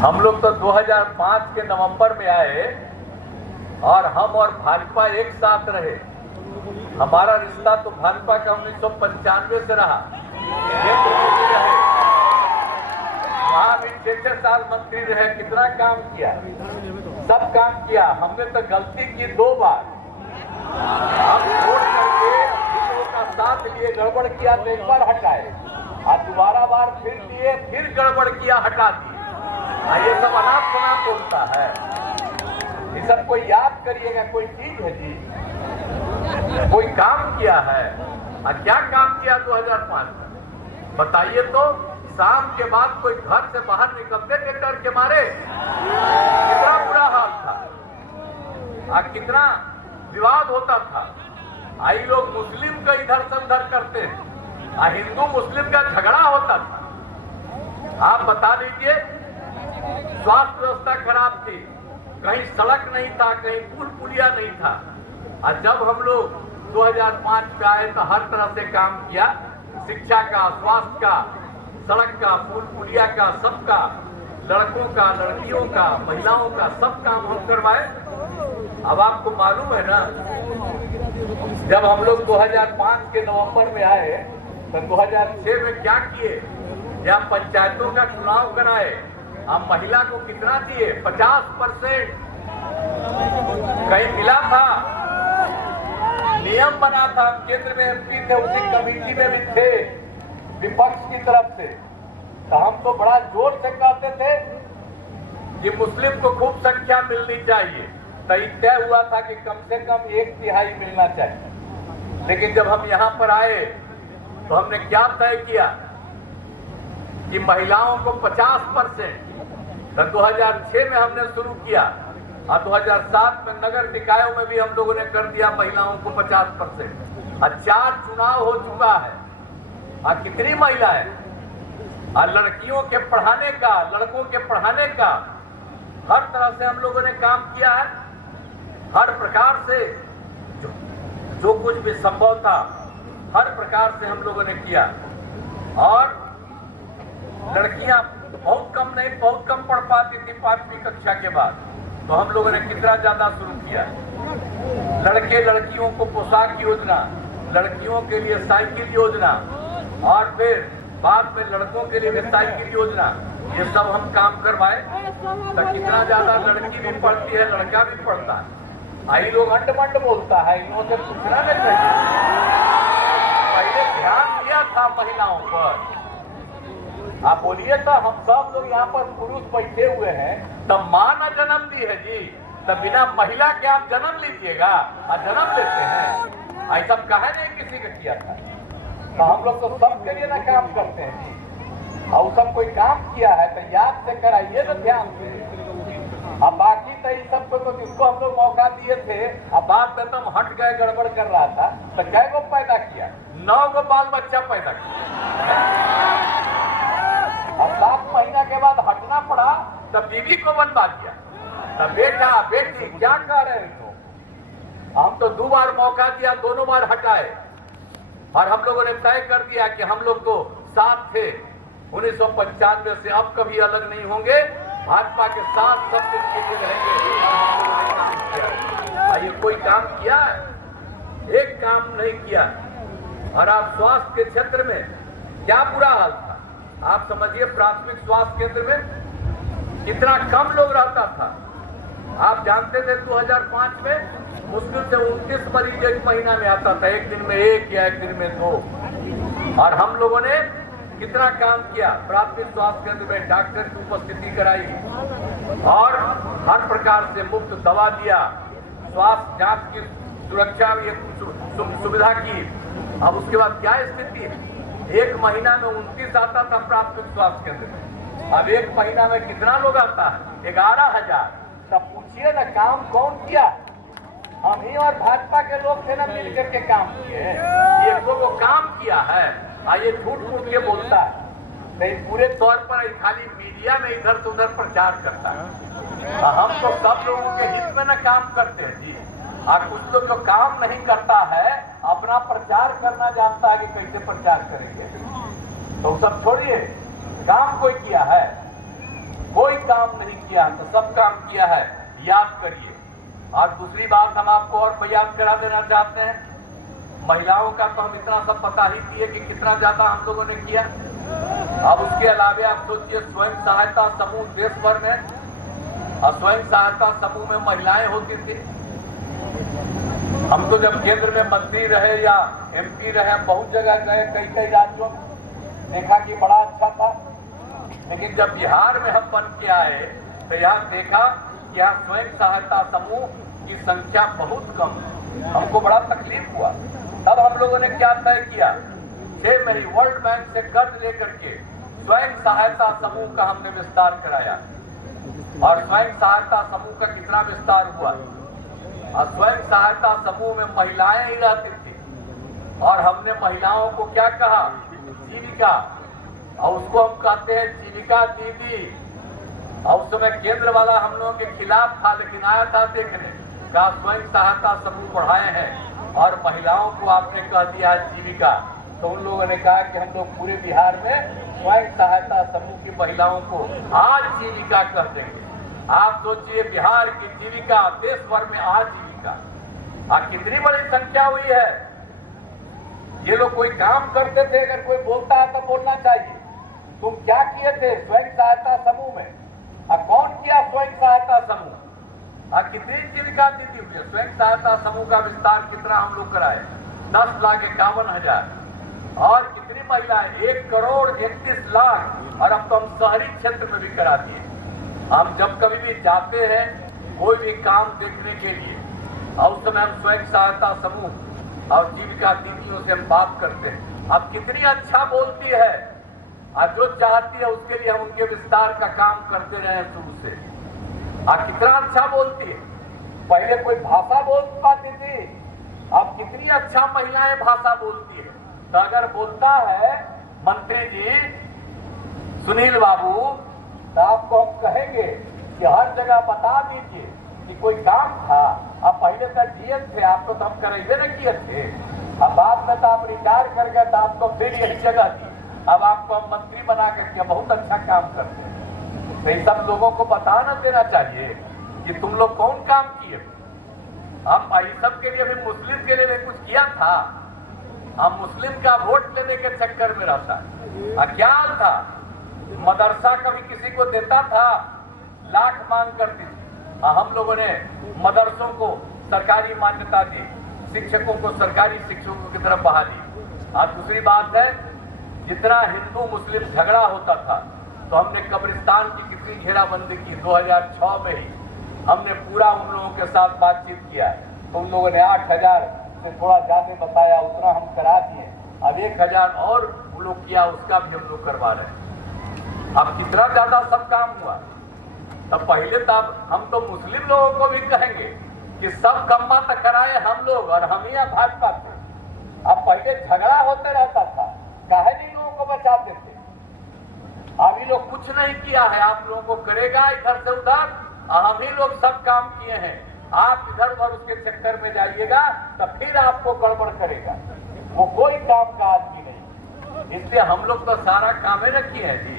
हम लोग तो 2005 के नवंबर में आए और हम और भाजपा एक साथ रहे। हमारा रिश्ता तो भाजपा का 1995 से रहा। वहां भी 6-6 साल मंत्री रहे, कितना काम किया, सब काम किया। हमने तो गलती की 2 बार। हम वोट करके लोगों का साथ लिए, गड़बड़ किया तो 1 बार हटाए और दोबारा बार फिर लिए, फिर गड़बड़ किया, हटा दिए। ये सब अनाप शनाप बोलता है। ये सब कोई याद करिएगा, कोई चीज है जी, कोई काम किया है। और क्या काम किया 2005 में बताइए तो? शाम के बाद कोई घर से बाहर निकलते थे डर के मारे। कितना बुरा हाल था और कितना विवाद होता था। आई लोग मुस्लिम का इधर से उधर करते हैं और हिंदू मुस्लिम का झगड़ा होता था। आप बता दीजिए, स्वास्थ्य व्यवस्था खराब थी, कहीं सड़क नहीं था, कहीं पुल पुलिया नहीं था। और जब हम लोग 2005 में आए तो हर तरह से काम किया, शिक्षा का, स्वास्थ्य का, सड़क का, पुल पुलिया का, सबका, लड़कों का, लड़कियों का, महिलाओं का, सब काम हम करवाए। अब आपको मालूम है ना, जब हम लोग 2005 के नवंबर में आए तो 2006 में क्या किए? जब पंचायतों का चुनाव कराए, हम महिला को कितना दिए? 50%। कहीं मिला था? नियम बना था। केंद्र में एमपी थे, उसी कमेटी में भी थे विपक्ष की तरफ से। तो हम तो बड़ा जोर से कहते थे कि मुस्लिम को खूब संख्या मिलनी चाहिए। तो तय हुआ था कि कम से कम 1/3 मिलना चाहिए। लेकिन जब हम यहाँ पर आए तो हमने क्या तय किया कि महिलाओं को 50%। तो 2006 में हमने शुरू किया और 2007 में नगर निकायों में भी हम लोगों ने कर दिया महिलाओं को 50%। और 4 चुनाव हो चुका है। और कितनी महिलाएं, और लड़कियों के पढ़ाने का, लड़कों के पढ़ाने का हर तरह से हम लोगों ने काम किया है। हर प्रकार से जो कुछ भी संभव था, हर प्रकार से हम लोगों ने किया। और लड़कियां बहुत कम नहीं, बहुत कम पढ़ पाती थी 5वीं कक्षा के बाद, तो हम लोगों ने कितना ज्यादा शुरू किया। लड़के लड़कियों को पोशाक योजना, लड़कियों के लिए साइकिल योजना, और फिर बाद में लड़कों के लिए भी साइकिल योजना, ये सब हम काम करवाए। तो कितना ज्यादा लड़की भी पढ़ती है, लड़का भी पढ़ता है। आई लोग अंड-मंड बोलता है, इन्हों से पूछना नहीं चाहिए। पहले ध्यान दिया था महिलाओं पर। आप बोलिए तो हम सब लोग यहाँ पर पुरुष बैठे हुए हैं, तब माँ न जन्म दी है जी, तब बिना महिला के आप जन्म लीजिएगा और जन्म लेते हैं। ऐसा कहा नहीं किसी का किया था। तो हम लोग तो सबके लिए ना काम करते हैं जी। और सब कोई काम किया है तो याद से कराइए ना, ध्यान से। अब बाकी तो इन सबको तो जिसको हम लोग मौका दिए थे, अब बात में तुम हट गए, गड़बड़ कर रहा था, तो कै गो पैदा किया? 9 गो बाल बच्चा पैदा किया। अब 7 महीना के बाद हटना पड़ा, तब बीवी को बनवा दिया। तब बेटा बेटी क्या कर रहे हो? हम तो 2 बार मौका दिया, दोनों बार हटाए। और हम लोगों ने तय कर दिया कि हम लोग तो साथ थे 1995 से, अब कभी अलग नहीं होंगे, भाजपा के साथ सब दिन के लिए रहेंगे। ये कोई काम किया? एक काम नहीं किया। और आप स्वास्थ्य के क्षेत्र में क्या बुरा हाल था आप समझिए। प्राथमिक स्वास्थ्य केंद्र में कितना कम लोग रहता था। आप जानते थे 2005 में मुश्किल से 29 मरीज 1 महीना में आता था, एक दिन में 1 या एक दिन में 2। और हम लोगों ने कितना काम किया। प्राथमिक स्वास्थ्य केंद्र में डॉक्टर की उपस्थिति कराई और हर प्रकार से मुफ्त दवा दिया, स्वास्थ्य जांच की सुरक्षा सुविधा की। अब उसके बाद क्या स्थिति है? 1 महीना में 29 आता था प्राथमिक स्वास्थ्य केंद्र में, अब 1 महीना में कितना लोग आता है? 11,000। तब पूछिए ना काम कौन किया? हम ही और भाजपा के लोग थे ना, मिलकर के काम किए। ये लोगों को काम किया है। ये झूठ मूठ के बोलता है नहीं, पूरे तौर पर खाली मीडिया में इधर से उधर प्रचार करता है। हम तो सब लोगों के हित में ना काम करते हैं जी। और कुछ लोग जो काम नहीं करता है, अपना प्रचार करना जानता है कि कैसे प्रचार करेंगे। तो सब छोड़िए, काम कोई किया है? कोई काम किया तो सब काम किया है, याद करिए। और दूसरी बात हम आपको और याद करा देना चाहते हैं, महिलाओं का तो हम इतना सब पता ही दिए कि कितना ज्यादा हम लोगों ने किया। अब उसके अलावा आप सोचिए, स्वयं सहायता समूह देश भर में, और स्वयं सहायता समूह में महिलाएं होती थी। हम तो जब केंद्र में मंत्री रहे या MP रहे, बहुत जगह गए, कई राज्यों में देखा कि बड़ा अच्छा था। लेकिन जब बिहार में हम बन के आए तो यहाँ देखा कि यहाँ स्वयं सहायता समूह की संख्या बहुत कम है। हमको बड़ा तकलीफ हुआ। तब हम लोगों ने क्या तय किया, 6 महीने वर्ल्ड बैंक से कर्ज लेकर के स्वयं सहायता समूह का हमने विस्तार कराया। और स्वयं सहायता समूह का कितना विस्तार हुआ, और स्वयं सहायता समूह में महिलाएं ही रहती थी। और हमने महिलाओं को क्या कहा, जीविका, और उसको हम कहते हैं जीविका दीदी। और उस समय केंद्र वाला हम लोगों के खिलाफ था, लेकिन आया था देखने का स्वयं सहायता समूह बढ़ाए हैं और महिलाओं को आपने कह दिया जीविका। तो उन लोगों ने कहा कि हम लोग पूरे बिहार में स्वयं सहायता समूह की महिलाओं को आज जीविका कह देंगे। आप सोचिए, बिहार की जीविका, देश भर में आज जीविका, कितनी बड़ी संख्या हुई है। ये लोग कोई काम करते थे, अगर कोई बोलता है तो बोलना चाहिए, तुम क्या किए थे स्वयं सहायता समूह में, और कौन किया स्वयं सहायता समूह, और कितनी जीविका दी थी। स्वयं सहायता समूह का विस्तार कितना हम लोग कराए, 10,51,000। और कितनी महिलाएं, 1,31,00,000। और अब तो हम शहरी क्षेत्र में भी करा दिए। हम जब कभी भी जाते हैं कोई भी काम देखने के लिए, और उस समय हम स्वयं सहायता समूह और जीविका दीदियों से हम बात करते हैं। अब कितनी अच्छा बोलती है, और जो चाहती है उसके लिए हम उनके विस्तार का काम करते रहे शुरू से। और कितना अच्छा बोलती है। पहले कोई भाषा बोल पाती थी, अब कितनी अच्छा महिलाएं भाषा बोलती है। तो अगर बोलता है मंत्री जी सुनील बाबू, तो आपको हम कहेंगे कि हर जगह बता दीजिए कि कोई काम था। अब पहले तो DM थे, आपको तो हम करेंगे न किए थे। अब बाद में तो आप रिटायर कर गए, तो आपको फिर यही जगह दी। अब आपको हम मंत्री बना करके बहुत अच्छा काम करते हैं। तो इन सब लोगों को बताना देना चाहिए कि तुम लोग कौन काम किए। हम भाई सब के लिए भी, मुस्लिम के लिए भी कुछ किया था। हम मुस्लिम का वोट लेने के चक्कर में रहता है। क्या था, मदरसा कभी किसी को देता था, लाख मांग करती थी। हम लोगों ने मदरसों को सरकारी मान्यता दी, शिक्षकों को सरकारी शिक्षकों की तरफ बहाली। और दूसरी बात है, जितना हिंदू मुस्लिम झगड़ा होता था तो हमने कब्रिस्तान की कितनी घेराबंदी की। 2006 में ही हमने पूरा उन लोगों के साथ बातचीत किया। तो उन लोगों ने 8,000 से थोड़ा ज्यादा बताया, उतना हम करा दिए। अब 1,000 और वो लोग किया, उसका भी हम लोग करवा रहे हैं। अब कितना ज्यादा सब काम हुआ। तब पहले तब हम तो मुस्लिम लोगों को भी कहेंगे कि सब कम्मा तक कराए हम लोग, और हम ही भाजपा थे। अब पहले झगड़ा होते रहता था, काहे नहीं लोगों को बचाते थे। अब ये लोग कुछ नहीं किया है, आप लोगों को करेगा इधर से उधर। हम ही लोग सब काम किए हैं। आप इधर उधर उसके चक्कर में जाइएगा तो फिर आपको गड़बड़ करेगा। वो कोई काम का आदमी नहीं। इसलिए हम लोग तो सारा काम ही किए हैं जी।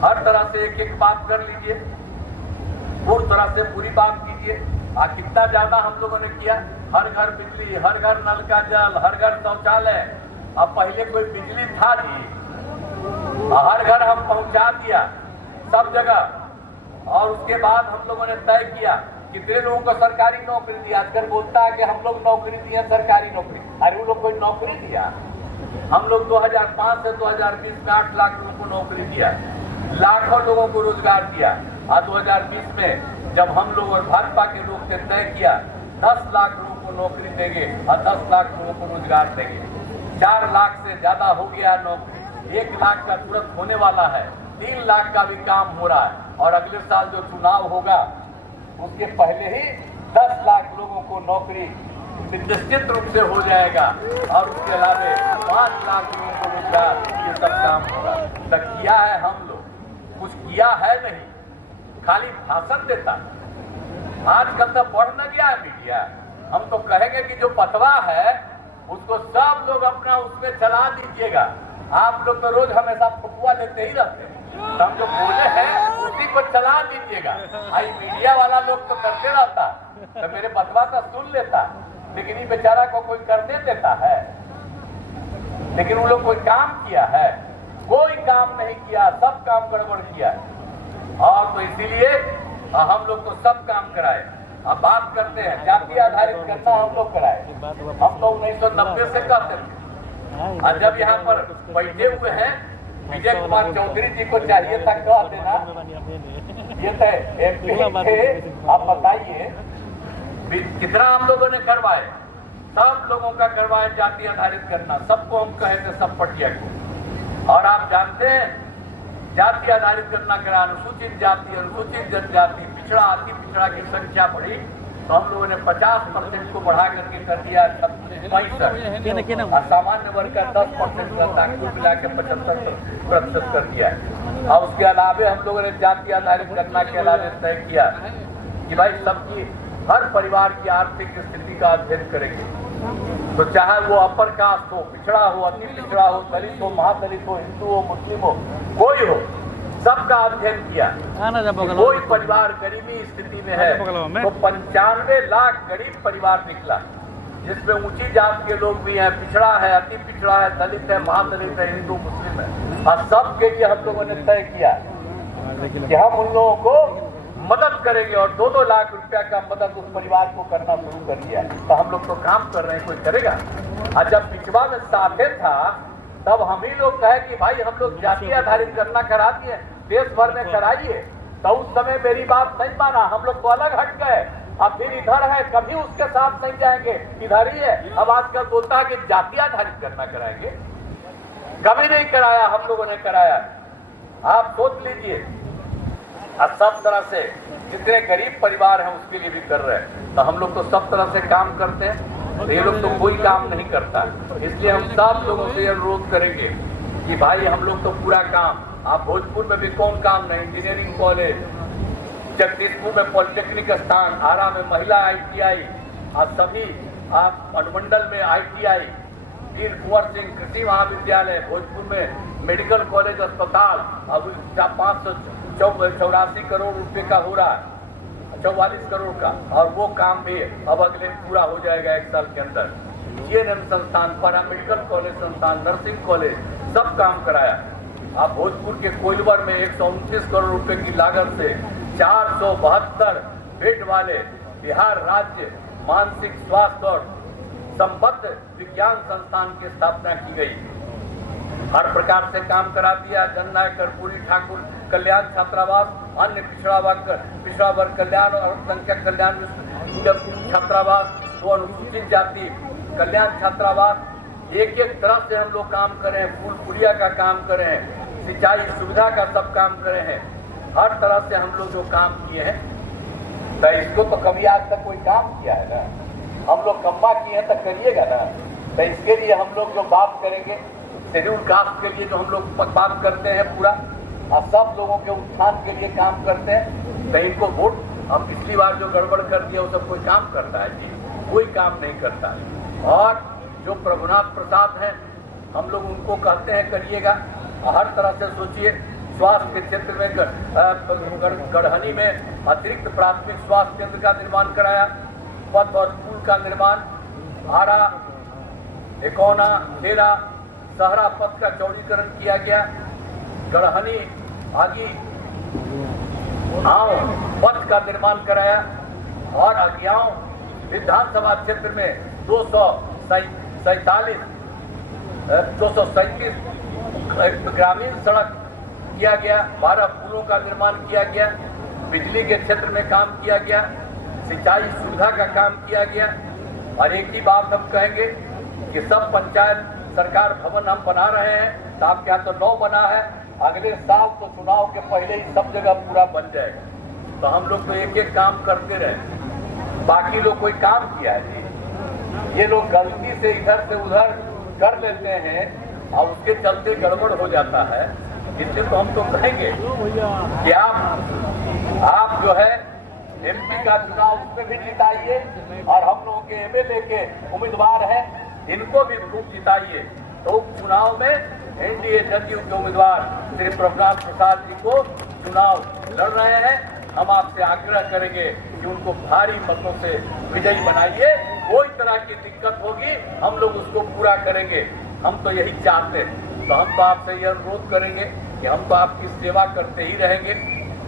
हर तरह से एक एक बात कर लीजिए, पूरी तरह से पूरी बात कीजिए। कितना ज्यादा हम लोगों ने किया। हर घर बिजली, हर घर नल का जल, हर घर शौचालय। अब पहले कोई बिजली था जी, हर घर हम पहुंचा दिया सब जगह। और उसके बाद हम लोगों ने तय किया कितने लोगों को सरकारी नौकरी दिया। आजकल बोलता है कि हम लोग नौकरी दिए, सरकारी नौकरी। अरे वो लोग कोई नौकरी दिया। हम लोग 2005 से 2020 में 8 लाख लोगों को नौकरी दिया, लाखों लोगों को रोजगार दिया। और 2020 में जब हम लोग और भाजपा के लोग ने तय किया 10 लाख लोगों को नौकरी देंगे और 10 लाख लोगों को रोजगार देंगे। 4 लाख से ज्यादा हो गया नौकरी, 1 लाख का तुरंत होने वाला है, 3 लाख का भी काम हो रहा है। और अगले साल जो चुनाव होगा उसके पहले ही 10 लाख लोगों को नौकरी निश्चित रूप से हो जाएगा। और उसके अलावा 5 लाख लोगों को रोजगार, ये सब काम होगा। तो किया है हम लोग, कुछ किया है नहीं, खाली भाषण देता। आजकल तो बढ़ न गया है मीडिया। हम तो कहेंगे कि जो पतवा है उसको सब लोग अपना उसमें चला दीजिएगा। आप लोग तो रोज हमेशा फुटुआ लेते ही रहते हैं। हम जो बोले हैं उसी को चला लीजिएगा। भाई मीडिया वाला लोग तो करते रहता, तो मेरे बतवा तो सुन लेता, लेकिन ये बेचारा को कोई करने देता है? लेकिन वो लोग कोई काम किया है? कोई काम नहीं किया, सब काम गड़बड़ किया। और तो इसीलिए हम लोग को सब काम कराए। अब बात करते हैं जाति आधारित करना, हम लोग कराए। हम तो 1990 से करते थे। और जब यहाँ पर बैठे हुए हैं विजय कुमार चौधरी जी को चाहिए था कह देना, ये तो MP थे। आप बताइए कितना हम लोगों ने करवाए, सब लोगों का करवाए जाति आधारित करना। सबको हम कहे थे, सब पटिया को। और आप जानते हैं जाति आधारित करना करा, अनुसूचित जाति, अनुसूचित जनजाति, पिछड़ा, अति पिछड़ा की संख्या बढ़ी तो हम लोगों ने 50% को बढ़ा करके कर दिया 65%, और सामान्य वर्ग का 10% रहता, कुल मिला के 75% कर दिया है। और उसके अलावे हम लोगों ने जाति आधारित करना के अलावे तय किया कि भाई सबकी, हर परिवार की आर्थिक स्थिति का अध्ययन करेंगे। तो चाहे वो अपर कास्ट हो, पिछड़ा हो, अति पिछड़ा हो, दलित हो, महादलित हो, हिंदू हो, मुस्लिम हो, कोई हो, सबका अध्ययन किया। कोई परिवार गरीबी स्थिति में है तो 95 लाख गरीब परिवार निकला, जिसमें ऊंची जात के लोग भी हैं, पिछड़ा है, अति पिछड़ा है, दलित है, महादलित है, हिंदू मुस्लिम है। और सबके लिए हम लोगों ने तय किया कि हम उन लोगों को मदद करेंगे, और 2-2 लाख रुपया का मदद उस परिवार को करना शुरू कर दिया। तो हम लोग तो काम कर रहे हैं, कोई करेगा। और जब पिछड़ा में साथे था तब हम ही लोग कहे कि भाई हम लोग जाति आधारित करना करा दिए, देश भर में कराइए। तो उस समय मेरी बात नहीं माना, हम लोग तो अलग हट गए। अब फिर इधर है, कभी उसके साथ नहीं जाएंगे, इधर ही है। अब आजकल बोलता है कि जाति आधारित करना कराएंगे, कभी नहीं कराया, हम लोगों ने कराया। आप सोच लीजिए, और सब तरह से जितने गरीब परिवार हैं उसके लिए भी कर रहे हैं। तो हम लोग तो सब तरह से काम करते हैं, तो ये लोग तो कोई काम नहीं करता। इसलिए हम सब लोगों से अनुरोध करेंगे कि भाई हम लोग तो पूरा काम, आप भोजपुर में भी कौन काम नहीं, इंजीनियरिंग कॉलेज, जगदीशपुर में पॉलिटेक्निक स्थान, आरा में महिला ITI, आप सभी, आप अनुमंडल में ITI, वीर कुंवर सिंह कृषि महाविद्यालय, भोजपुर में मेडिकल कॉलेज अस्पताल, अब 584 करोड़ रुपए का हो रहा है, 44 करोड़ का, और वो काम भी अब अगले पूरा हो जाएगा 1 साल के अंदर। GNM संस्थान, पैरामेडिकल कॉलेज संस्थान, नर्सिंग कॉलेज, सब काम कराया। आप भोजपुर के कोइलवर में 129 करोड़ रुपए की लागत से 472 बेड वाले बिहार राज्य मानसिक स्वास्थ्य और संबद्ध विज्ञान संस्थान की स्थापना की गई। हर प्रकार से काम करा दिया। जननायक कर्पूरी ठाकुर कल्याण छात्रावास, अन्य पिछड़ा वर्ग कल्याण और अल्पसंख्यक कल्याण छात्रावास, तो अनुसूचित जाति कल्याण छात्रावास, एक तरह से हम लोग काम कर रहे हैं। फूल पुलिया का काम कर रहे हैं, सिंचाई सुविधा का सब काम कर रहे हैं। हर तरह से हम लोग जो काम किए हैं, तो इसको तो कभी आज तक कोई काम किया है ना, हम लोग कम्मा किए हैं तो करिएगा ना। तो इसके लिए हम लोग जो बात करेंगे, शेड्यूल कास्ट के लिए जो हम लोग बात करते हैं पूरा, और सब लोगों के उत्थान के लिए काम करते हैं। तो इनको वोट, अब पिछली बार जो गड़बड़ कर दिया वो सब कोई काम करता है जी? कोई काम नहीं करता है। और जो प्रभुनाथ प्रसाद हैं, हम लोग उनको कहते हैं करिएगा। हर तरह से सोचिए, स्वास्थ्य के क्षेत्र में गढ़हनी में अतिरिक्त प्राथमिक स्वास्थ्य केंद्र का निर्माण कराया, पथ और पुल का निर्माण, आरा, एकौना, खेरा, सहरा पथ का चौड़ीकरण किया गया। गढ़हनी आगी पथ का निर्माण कराया, और अगियाओं विधानसभा क्षेत्र में 237 ग्रामीण सड़क किया गया, 12 पुलों का निर्माण किया गया, बिजली के क्षेत्र में काम किया गया, सिंचाई सुविधा का काम किया गया। और एक ही बात हम कहेंगे कि सब पंचायत सरकार भवन हम बना रहे हैं, तो आपके यहाँ तो 9 बना है, अगले साल तो चुनाव के पहले ही सब जगह पूरा बन जाएगा। तो हम लोग तो एक काम करते रहे, बाकी लोग कोई काम किया है जी? ये लोग गलती से इधर से उधर कर लेते हैं और उसके चलते गड़बड़ हो जाता है। इसलिए तो हम तो कहेंगे कि आप जो है MP का चुनाव उसमें भी जिताइए, और हम लोगों के MLA के उम्मीदवार हैं, इनको भी खूब जिताइए। तो चुनाव में एनडीए जदयू के उम्मीदवार श्री प्रभुनाथ प्रसाद जी को चुनाव लड़ रहे हैं। हम आपसे आग्रह करेंगे कि उनको भारी मतों से विजयी बनाइए। कोई तरह की दिक्कत होगी हम लोग उसको पूरा करेंगे। हम तो यही चाहते हैं। तो हम तो आपसे यह अनुरोध करेंगे कि हम तो आपकी सेवा करते ही रहेंगे,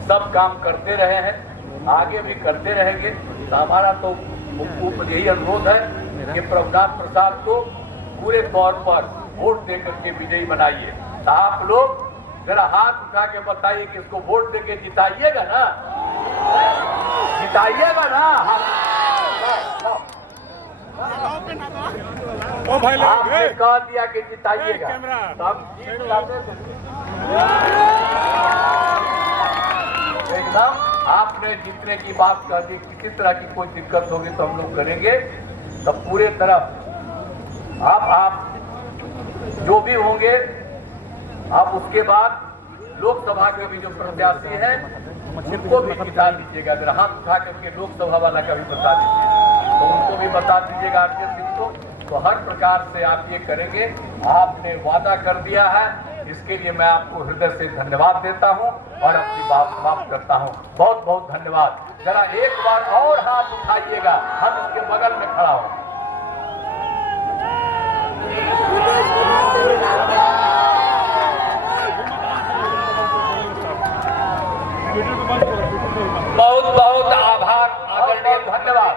सब काम करते रहे हैं, आगे भी करते रहेंगे। तो हमारा तो यही अनुरोध है कि प्रभुनाथ प्रसाद को पूरे तौर पर वोट देकर के विजयी बनाइए। तो आप लोग जरा हाथ उठा के बताइए कि इसको वोट देके जिताइएगा ना, जिताइएगा ना। ओ भाई आपने कह दिया कि जिताइएगा, तो हम जीत जाते थे एकदम। आपने जीतने की बात कर दी, किसी तरह की कोई दिक्कत होगी तो हम लोग करेंगे। तब पूरे तरफ आप जो भी होंगे, अब उसके बाद लोकसभा के भी जो प्रत्याशी हैं उनको भी जिता दीजिएगा। अगर हाथ उठा करके लोकसभा वाला का भी बता दीजिए तो उनको भी बता दीजिएगा आरके सिंह को। तो हर प्रकार से आप ये करेंगे, आपने वादा कर दिया है, इसके लिए मैं आपको हृदय से धन्यवाद देता हूं और अपनी बात समाप्त करता हूं। बहुत बहुत धन्यवाद। जरा एक बार और हाथ उठाइएगा, हम इसके बगल में खड़ा हो। बहुत बहुत आभार आदरणीय धन्यवाद।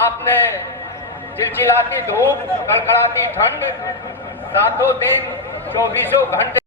आपने चिलचिलाती धूप, कड़कड़ाती ठंड, रातों दिन 24 घंटे